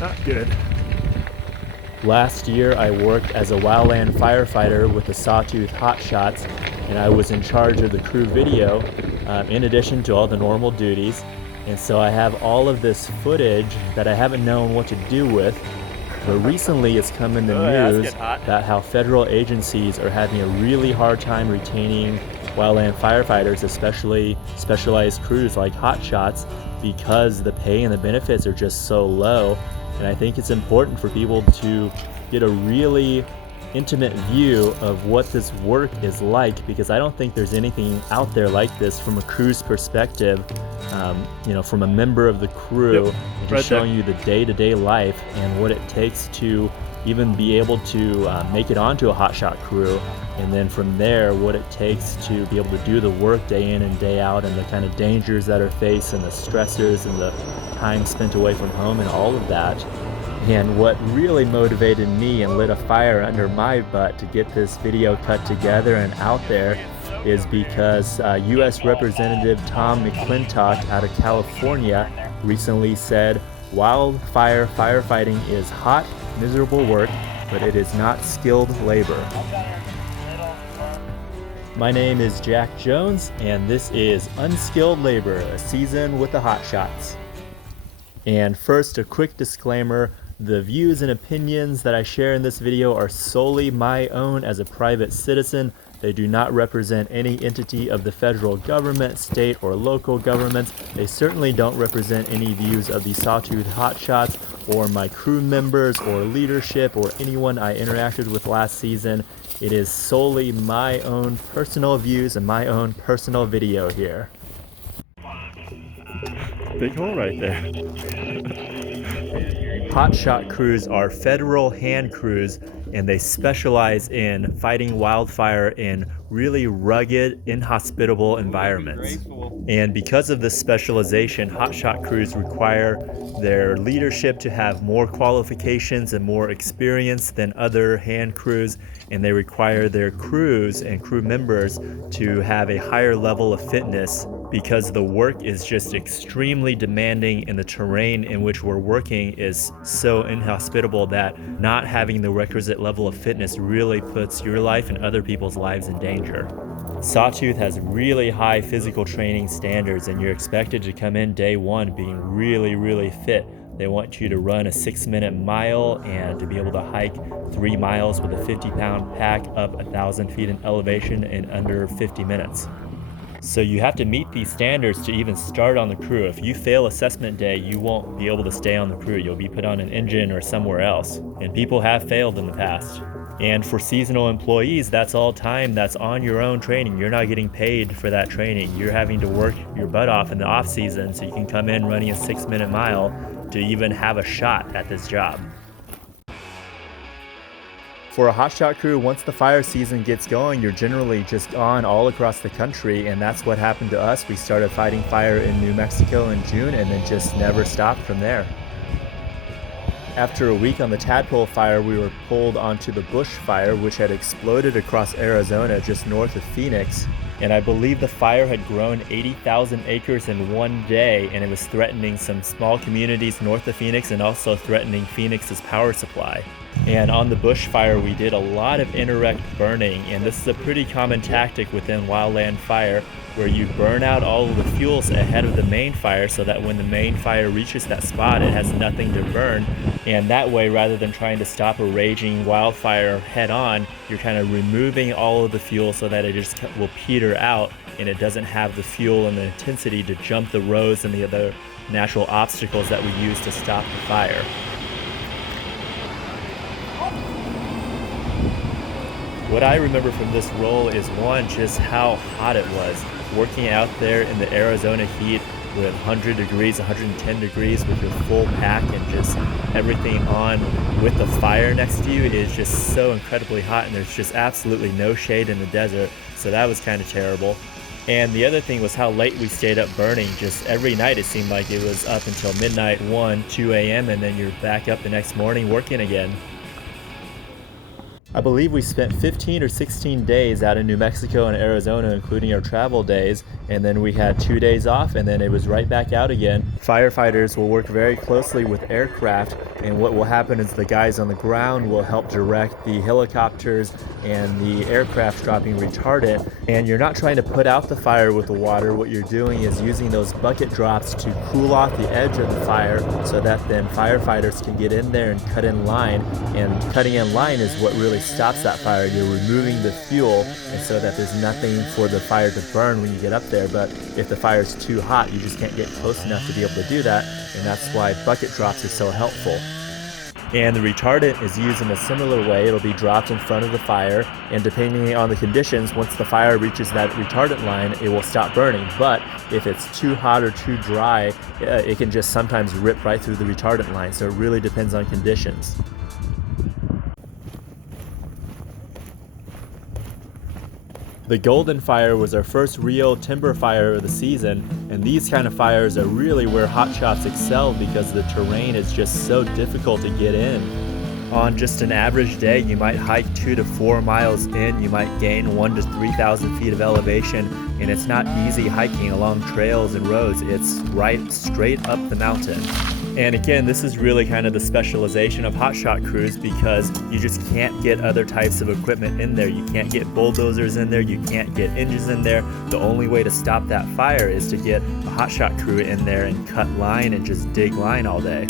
Not good. Last year, I worked as a Wildland firefighter with the Sawtooth Hotshots, and I was in charge of the crew video in addition to all the normal duties. And so I have all of this footage that I haven't known what to do with. But recently it's come in the news about how federal agencies are having a really hard time retaining wildland firefighters, especially specialized crews like Hotshots, because the pay and the benefits are just so low. And I think it's important for people to get a really intimate view of what this work is like, because I don't think there's anything out there like this from a crew's perspective, from a member of the crew, and just showing you the day-to-day life and what it takes to even be able to make it onto a hotshot crew, and then from there what it takes to be able to do the work day in and day out, and the kind of dangers that are faced and the stressors and the time spent away from home and all of that. And what really motivated me and lit a fire under my butt to get this video cut together and out there is because U.S. Representative Tom McClintock out of California recently said, "Wildfire firefighting is hot, miserable work, but it is not skilled labor." My name is Jack Jones, and this is Unskilled Labor, a season with the Hotshots. And first, a quick disclaimer: the views and opinions that I share in this video are solely my own as a private citizen. They do not represent any entity of the federal government, state, or local governments. They certainly don't represent any views of the Sawtooth Hotshots or my crew members or leadership or anyone I interacted with last season. It is solely my own personal views and my own personal video here. Big hole right there. Hotshot crews are federal hand crews, and they specialize in fighting wildfire in really rugged, inhospitable environments. And because of this specialization, hotshot crews require their leadership to have more qualifications and more experience than other hand crews, and they require their crews and crew members to have a higher level of fitness, because the work is just extremely demanding and the terrain in which we're working is so inhospitable that not having the requisite level of fitness really puts your life and other people's lives in danger. Sawtooth has really high physical training standards, and you're expected to come in day one being really fit. They want you to run a 6-minute mile and to be able to hike 3 miles with a 50-pound pack up 1,000 feet in elevation in under 50 minutes. So you have to meet these standards to even start on the crew. If you fail assessment day, you won't be able to stay on the crew. You'll be put on an engine or somewhere else. And people have failed in the past. And for seasonal employees, that's all time that's on your own training. You're not getting paid for that training. You're having to work your butt off in the off season so you can come in running a 6-minute mile to even have a shot at this job. For a hotshot crew, once the fire season gets going, you're generally just on all across the country, and that's what happened to us. We started fighting fire in New Mexico in June and then just never stopped from there. After a week on the Tadpole Fire, we were pulled onto the Bush Fire, which had exploded across Arizona just north of Phoenix. And I believe the fire had grown 80,000 acres in one day, and it was threatening some small communities north of Phoenix and also threatening Phoenix's power supply. And on the bush fire, we did a lot of indirect burning, and this is a pretty common tactic within wildland fire, where you burn out all of the fuels ahead of the main fire so that when the main fire reaches that spot, it has nothing to burn. And that way, rather than trying to stop a raging wildfire head on, you're kind of removing all of the fuel so that it just will peter out, and it doesn't have the fuel and the intensity to jump the roads and the other natural obstacles that we use to stop the fire. What I remember from this role is, one, just how hot it was. Working out there in the Arizona heat with 100 degrees, 110 degrees with your full pack and just everything on with the fire next to you is just so incredibly hot, and there's just absolutely no shade in the desert, so that was kind of terrible. And the other thing was how late we stayed up burning. Just every night it seemed like it was up until midnight, 1, 2 a.m., and then you're back up the next morning working again. I believe we spent 15 or 16 days out in New Mexico and Arizona, including our travel days, and then we had 2 days off, and then it was right back out again. Firefighters will work very closely with aircraft, and what will happen is the guys on the ground will help direct the helicopters and the aircraft dropping retardant. And you're not trying to put out the fire with the water. What you're doing is using those bucket drops to cool off the edge of the fire so that then firefighters can get in there and cut in line. And cutting in line is what really stops that fire. You're removing the fuel, and so that there's nothing for the fire to burn when you get up there. But if the fire is too hot, you just can't get close enough to be able to do that, and that's why bucket drops are so helpful. And the retardant is used in a similar way. It'll be dropped in front of the fire, and depending on the conditions, once the fire reaches that retardant line, it will stop burning. But if it's too hot or too dry, it can just sometimes rip right through the retardant line. So it really depends on conditions. The Golden Fire was our first real timber fire of the season, and these kind of fires are really where Hotshots excel because the terrain is just so difficult to get in. On just an average day, you might hike 2 to 4 miles in, you might gain 1,000 to 3,000 feet of elevation, and it's not easy hiking along trails and roads. It's right straight up the mountain. And again, this is really kind of the specialization of hotshot crews because you just can't get other types of equipment in there. You can't get bulldozers in there, you can't get engines in there. The only way to stop that fire is to get a hotshot crew in there and cut line and just dig line all day.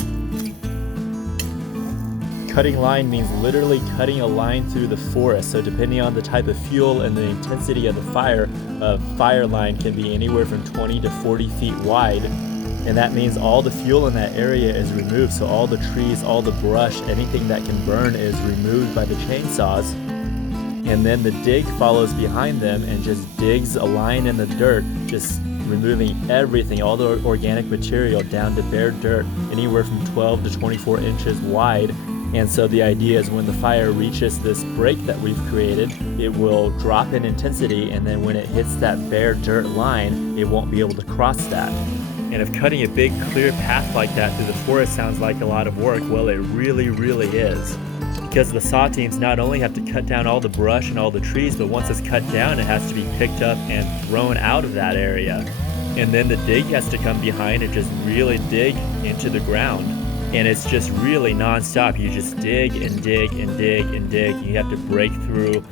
Cutting line means literally cutting a line through the forest. So depending on the type of fuel and the intensity of the fire, a fire line can be anywhere from 20 to 40 feet wide. And that means all the fuel in that area is removed. So all the trees, all the brush, anything that can burn is removed by the chainsaws. And then the dig follows behind them and just digs a line in the dirt, just removing everything, all the organic material down to bare dirt, anywhere from 12 to 24 inches wide. And so the idea is when the fire reaches this break that we've created, it will drop in intensity, and then when it hits that bare dirt line, it won't be able to cross that. And if cutting a big clear path like that through the forest sounds like a lot of work, well, it really, really is. Because the saw teams not only have to cut down all the brush and all the trees, but once it's cut down, it has to be picked up and thrown out of that area. And then the dig has to come behind and just really dig into the ground. And it's just really non-stop. You just dig and dig and dig and dig. You have to break through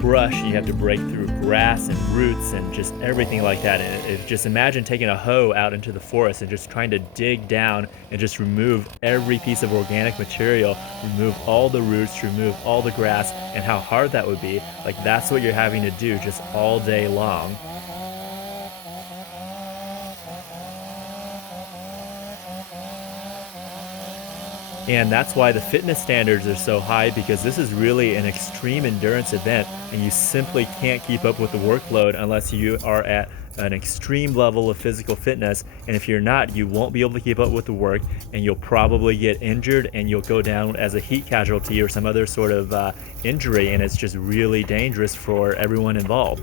brush, you have to break through grass and roots and just everything like that. And just imagine taking a hoe out into the forest and just trying to dig down and just remove every piece of organic material, remove all the roots, remove all the grass, and how hard that would be. Like, that's what you're having to do just all day long. And that's why the fitness standards are so high, because this is really an extreme endurance event, and you simply can't keep up with the workload unless you are at an extreme level of physical fitness. And if you're not, you won't be able to keep up with the work, and you'll probably get injured, and you'll go down as a heat casualty or some other sort of injury, and it's just really dangerous for everyone involved.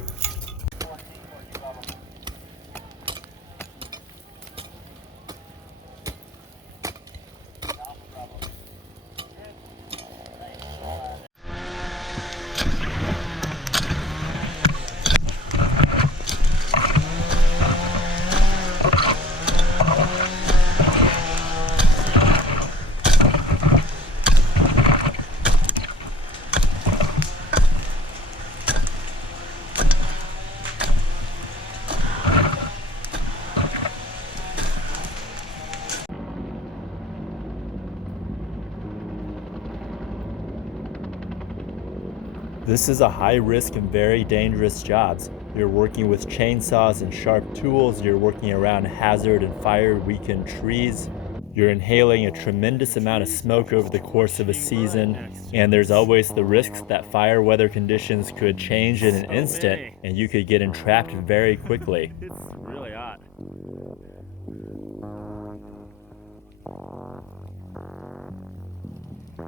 This is a high-risk and very dangerous job. You're working with chainsaws and sharp tools, you're working around hazard and fire-weakened trees, you're inhaling a tremendous amount of smoke over the course of a season, and there's always the risk that fire weather conditions could change in an instant, and you could get entrapped very quickly. It's really hot.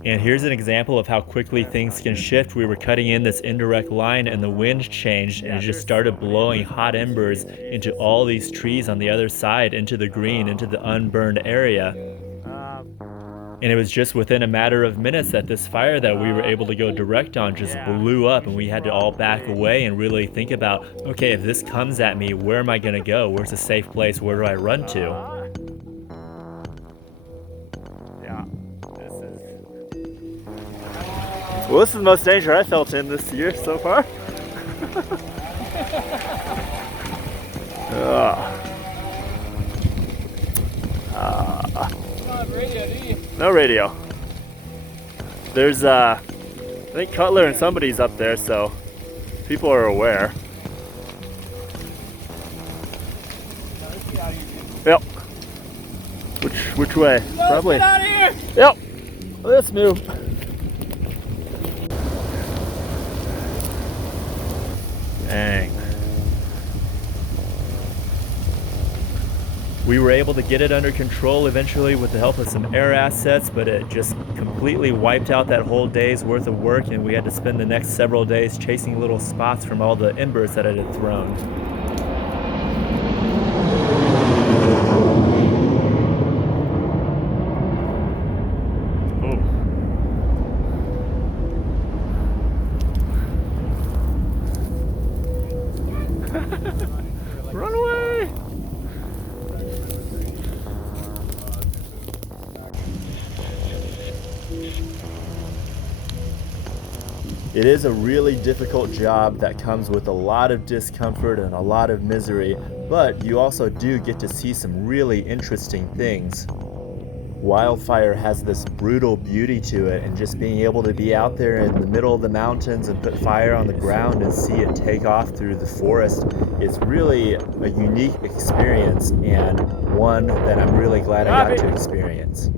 And here's an example of how quickly things can shift. We were cutting in this indirect line and the wind changed and it just started blowing hot embers into all these trees on the other side, into the green, into the unburned area. And it was just within a matter of minutes that this fire that we were able to go direct on just blew up, and we had to all back away and really think about, okay, if this comes at me, where am I gonna go? Where's a safe place? Where do I run to? Yeah, well, this is the most danger I felt in this year so far. No radio. There's I think Cutler and somebody's up there, so people are aware. Yep. Which way? Probably. Get out of here! Yep. Let's move. Dang. We were able to get it under control eventually with the help of some air assets, but it just completely wiped out that whole day's worth of work, and we had to spend the next several days chasing little spots from all the embers that it had thrown. Run away! It is a really difficult job that comes with a lot of discomfort and a lot of misery, but you also do get to see some really interesting things. Wildfire has this brutal beauty to it, and just being able to be out there in the middle of the mountains and put fire on the ground and see it take off through the forest is really a unique experience, and one that I'm really glad I got to experience.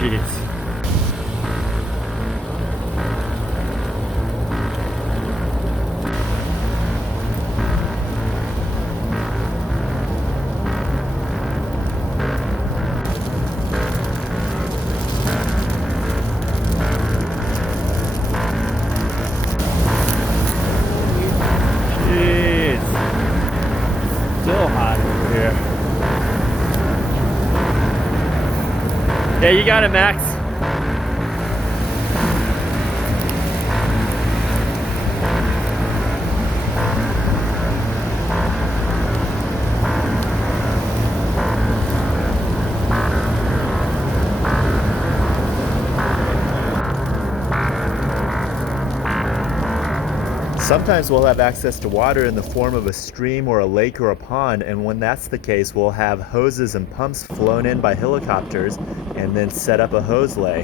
Jeez. Jeez. Still hot over here. Yeah, you got it, Max. Sometimes we'll have access to water in the form of a stream or a lake or a pond, and when that's the case, we'll have hoses and pumps flown in by helicopters and then set up a hose lay.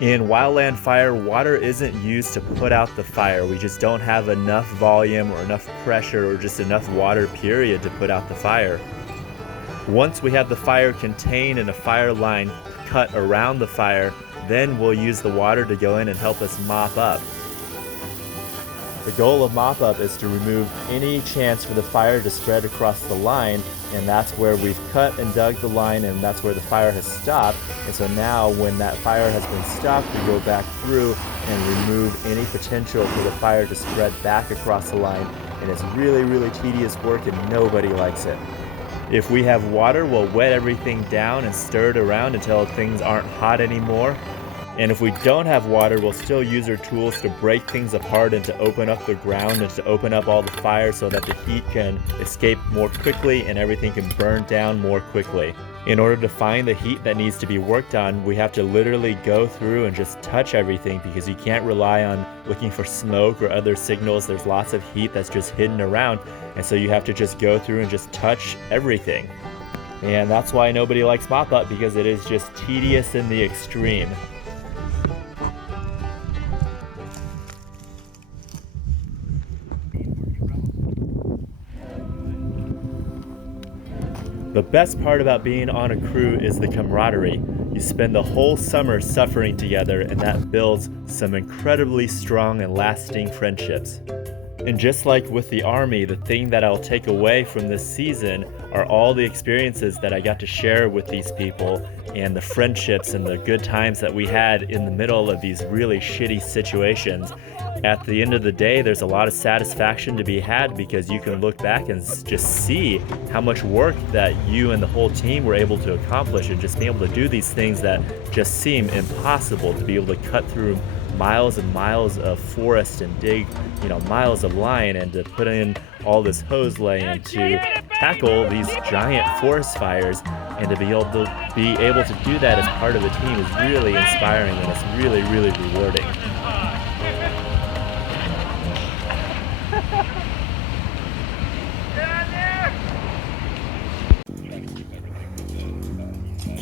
In wildland fire, water isn't used to put out the fire. We just don't have enough volume or enough pressure or just enough water, period, to put out the fire. Once we have the fire contained and a fire line cut around the fire, then we'll use the water to go in and help us mop up. The goal of Mop Up is to remove any chance for the fire to spread across the line, and that's where we've cut and dug the line, and that's where the fire has stopped. And so now when that fire has been stopped, we go back through and remove any potential for the fire to spread back across the line. And it's really, really tedious work, and nobody likes it. If we have water, we'll wet everything down and stir it around until things aren't hot anymore. And if we don't have water, we'll still use our tools to break things apart and to open up the ground and to open up all the fire so that the heat can escape more quickly and everything can burn down more quickly. In order to find the heat that needs to be worked on, we have to literally go through and just touch everything, because you can't rely on looking for smoke or other signals. There's lots of heat that's just hidden around, and so you have to just go through and just touch everything. And that's why nobody likes Mop Up, because it is just tedious in the extreme. The best part about being on a crew is the camaraderie. You spend the whole summer suffering together, and that builds some incredibly strong and lasting friendships. And just like with the Army, the thing that I'll take away from this season are all the experiences that I got to share with these people and the friendships and the good times that we had in the middle of these really shitty situations. At the end of the day, there's a lot of satisfaction to be had because you can look back and just see how much work that you and the whole team were able to accomplish, and just being able to do these things that just seem impossible, to be able to cut through miles and miles of forest and dig, miles of line, and to put in all this hose laying to tackle these giant forest fires, and to be able to do that as part of the team is really inspiring, and it's really, really rewarding.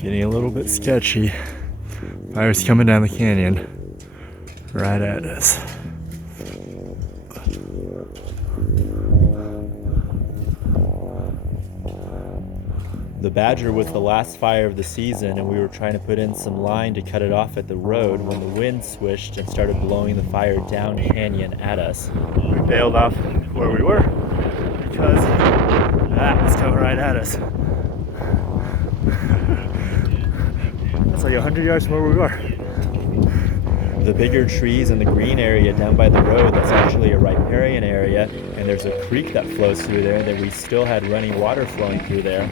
Getting a little bit sketchy. Fire's coming down the canyon right at us. The Badger was the last fire of the season, and we were trying to put in some line to cut it off at the road when the wind swished and started blowing the fire down canyon at us. We bailed off where we were because that was coming right at us. It's like 100 yards from where we were. The bigger trees and the green area down by the road, that's actually a riparian area, and there's a creek that flows through there that we still had running water flowing through there.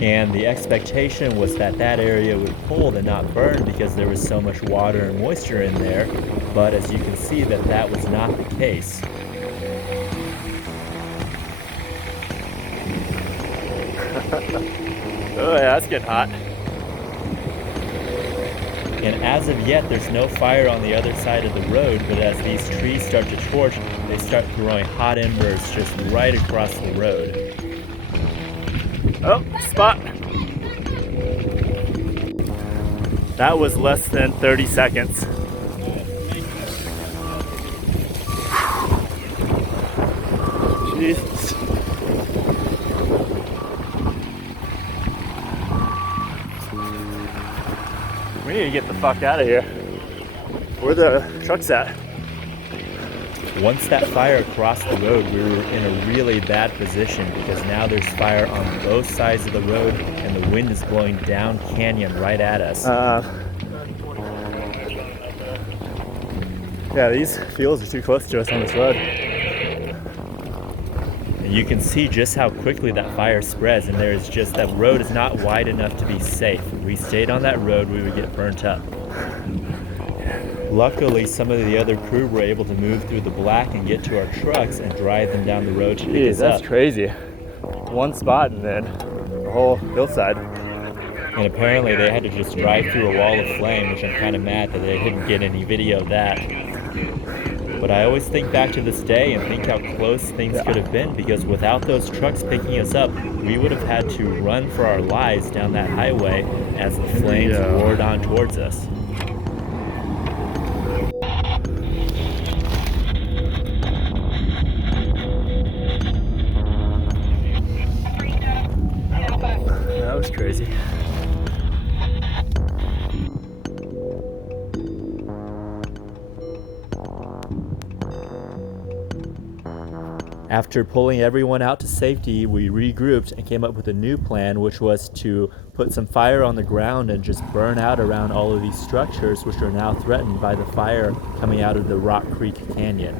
And the expectation was that that area would hold and not burn because there was so much water and moisture in there, but as you can see that was not the case. Oh yeah, that's getting hot. And as of yet, there's no fire on the other side of the road, but as these trees start to torch, they start throwing hot embers just right across the road. Oh, spot! That was less than 30 seconds. Jesus. We need to get the fuck out of here. Where the truck's at? Once that fire crossed the road, we were in a really bad position because now there's fire on both sides of the road and the wind is blowing down canyon right at us. Yeah, these fields are too close to us on this road. And you can see just how quickly that fire spreads, and that road is not wide enough to be safe. If we stayed on that road, we would get burnt up. Luckily, some of the other crew were able to move through the black and get to our trucks and drive them down the road to pick us up. That's crazy. One spot and then the whole hillside. And apparently they had to just drive through a wall of flame, which I'm kind of mad that they didn't get any video of that. But I always think back to this day and think how close things could have been, because without those trucks picking us up, we would have had to run for our lives down that highway as the flames roared on towards us. That was crazy. After pulling everyone out to safety, we regrouped and came up with a new plan, which was to put some fire on the ground and just burn out around all of these structures, which are now threatened by the fire coming out of the Rock Creek Canyon.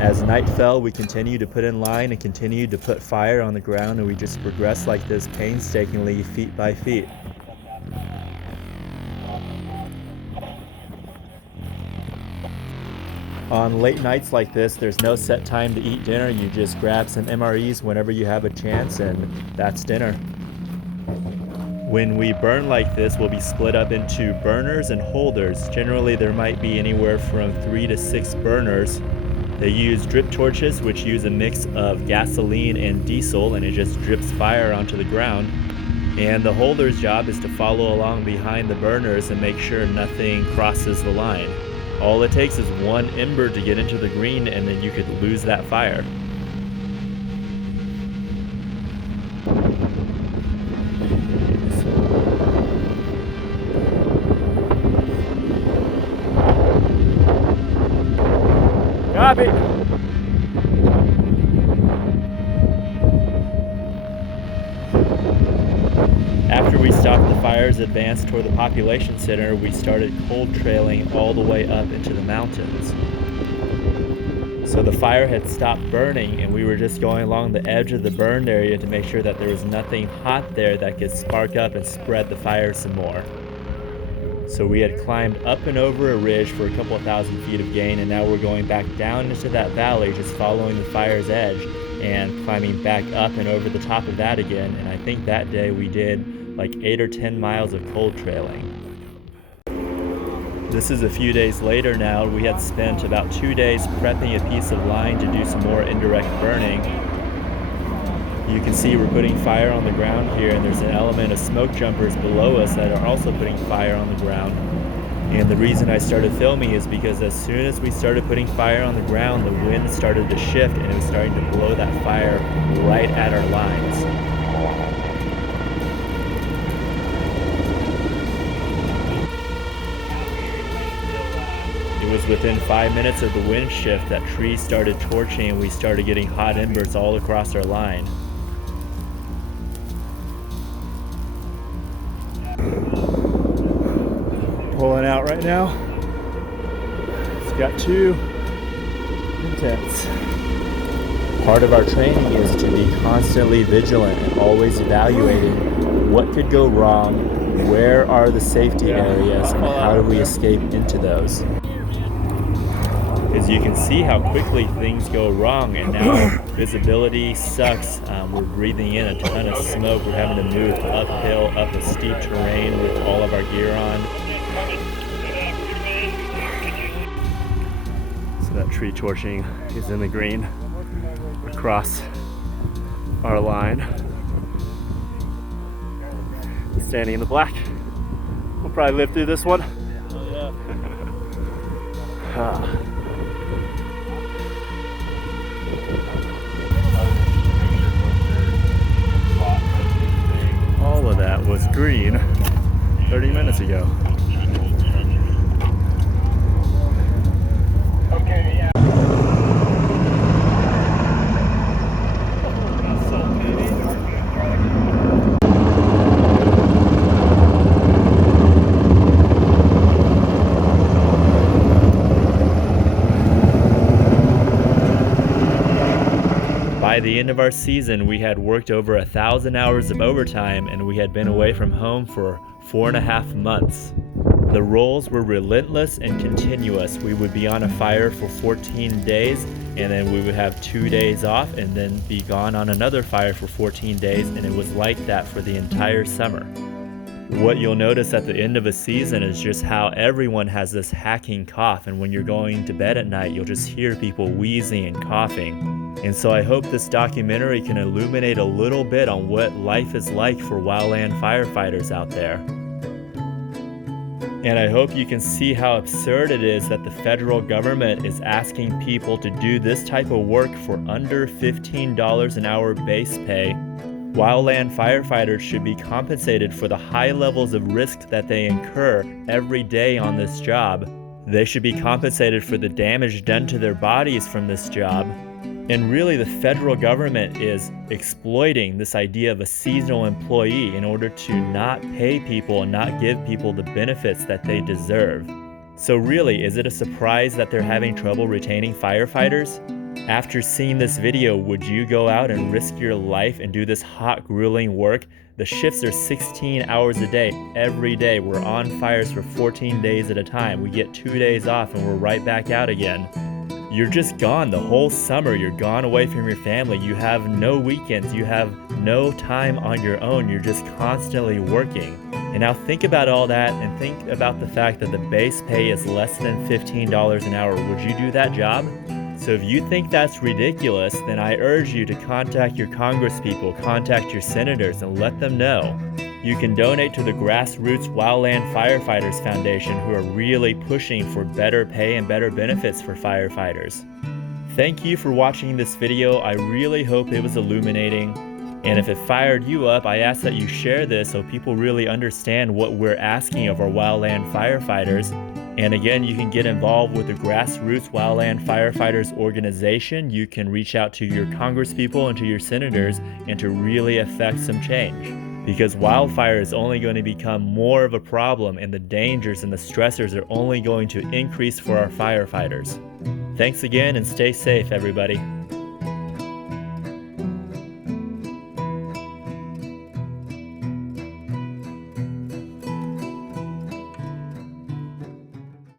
As night fell, we continued to put in line and continued to put fire on the ground, and we just progressed like this painstakingly, feet by feet. On late nights like this, there's no set time to eat dinner. You just grab some MREs whenever you have a chance, and that's dinner. When we burn like this, we'll be split up into burners and holders. Generally, there might be anywhere from 3 to 6 burners. They use drip torches, which use a mix of gasoline and diesel, and it just drips fire onto the ground. And the holder's job is to follow along behind the burners and make sure nothing crosses the line. All it takes is one ember to get into the green, and then you could lose that fire. Copy. After we stopped the fires, advanced toward the population center, we started cold trailing all the way up into the mountains. So the fire had stopped burning, and we were just going along the edge of the burned area to make sure that there was nothing hot there that could spark up and spread the fire some more. So we had climbed up and over a ridge for a couple of thousand feet of gain, and now we're going back down into that valley, just following the fire's edge and climbing back up and over the top of that again. And I think that day we did like 8 or 10 miles of cold trailing. This is a few days later now. We had spent about 2 days prepping a piece of line to do some more indirect burning. You can see we're putting fire on the ground here, and there's an element of smoke jumpers below us that are also putting fire on the ground. And the reason I started filming is because as soon as we started putting fire on the ground, the wind started to shift and it was starting to blow that fire right at our lines. It was within 5 minutes of the wind shift that trees started torching and we started getting hot embers all across our line. Pulling out right now. It's got too intense. Part of our training is to be constantly vigilant and always evaluating what could go wrong, where are the safety areas, and how do we escape into those. As you can see how quickly things go wrong, and now visibility sucks. We're breathing in a ton of smoke. We're having to move uphill, up a steep terrain with all of our gear on. So that tree torching is in the green across our line. Standing in the black. We'll probably live through this one. All of that was green 30 minutes ago. Okay, yeah. By the end of our season, we had worked over 1,000 hours of overtime, and we had been away from home for 4.5 months. The roles were relentless and continuous. We would be on a fire for 14 days, and then we would have 2 days off, and then be gone on another fire for 14 days, and it was like that for the entire summer. What you'll notice at the end of a season is just how everyone has this hacking cough, and when you're going to bed at night, you'll just hear people wheezing and coughing. And so I hope this documentary can illuminate a little bit on what life is like for wildland firefighters out there. And I hope you can see how absurd it is that the federal government is asking people to do this type of work for under $15 an hour base pay. Wildland firefighters should be compensated for the high levels of risk that they incur every day on this job. They should be compensated for the damage done to their bodies from this job. And really, the federal government is exploiting this idea of a seasonal employee in order to not pay people and not give people the benefits that they deserve. So really, is it a surprise that they're having trouble retaining firefighters? After seeing this video, would you go out and risk your life and do this hot, grueling work? The shifts are 16 hours a day, every day. We're on fires for 14 days at a time. We get 2 days off and we're right back out again. You're just gone the whole summer. You're gone away from your family. You have no weekends. You have no time on your own. You're just constantly working. And now think about all that and think about the fact that the base pay is less than $15 an hour. Would you do that job? So if you think that's ridiculous, then I urge you to contact your congresspeople, contact your senators, and let them know. You can donate to the Grassroots Wildland Firefighters Foundation, who are really pushing for better pay and better benefits for firefighters. Thank you for watching this video. I really hope it was illuminating. And if it fired you up, I ask that you share this so people really understand what we're asking of our wildland firefighters. And again, you can get involved with the Grassroots Wildland Firefighters organization. You can reach out to your congresspeople and to your senators and to really affect some change. Because wildfire is only going to become more of a problem, and the dangers and the stressors are only going to increase for our firefighters. Thanks again, and stay safe, everybody.